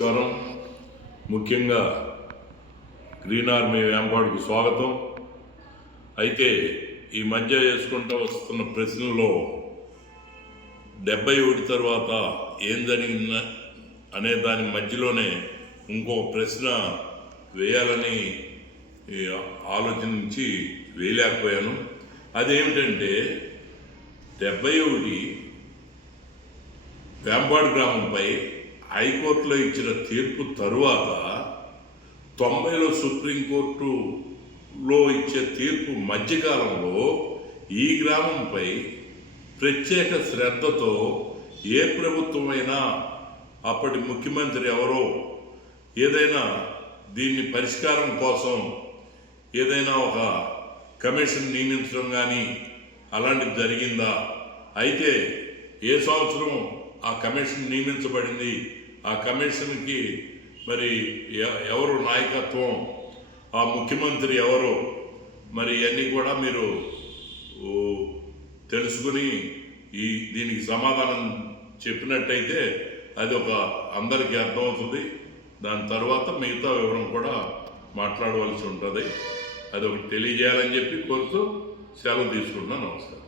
నమస్కారం. ముఖ్యంగా green army వేంపాడుకు స్వాగతం. అయితే ఈ మధ్య వేసుకుంటూ వస్తున్న ప్రశ్నలో 71 తర్వాత ఏం జరిగింద అనే దాని మధ్యలోనే ఇంకో ప్రశ్న వేయాలని ఆలోచించి వేయలేకపోయాను. అదేమిటంటే 71 వేంపాడు గ్రామంపై హైకోర్టులో ఇచ్చిన తీర్పు తరువాత 90లో సుప్రీంకోర్టులో ఇచ్చే తీర్పు మధ్యకాలంలో ఈ గ్రామంపై ప్రత్యేక శ్రద్ధతో ఏ ప్రభుత్వమైనా అప్పటి ముఖ్యమంత్రి ఎవరో ఏదైనా దీన్ని పరిష్కారం కోసం ఏదైనా ఒక కమిషన్ నియమించడం కానీ అలాంటిది జరిగిందా? అయితే ఏ సంవత్సరం ఆ కమిషన్ నియమించబడింది, ఆ కమిషన్కి మరి ఎవరు నాయకత్వం, ఆ ముఖ్యమంత్రి ఎవరు, మరి ఇవన్నీ కూడా మీరు తెలుసుకుని దీనికి సమాధానం చెప్పినట్టయితే అది ఒక అందరికీ అర్థమవుతుంది. దాని తర్వాత మిగతా వివరం కూడా మాట్లాడవలసి ఉంటుంది. అది ఒకటి తెలియజేయాలని చెప్పి కోరుతూ సెలవు తీసుకుంటున్నాను. నమస్కారం.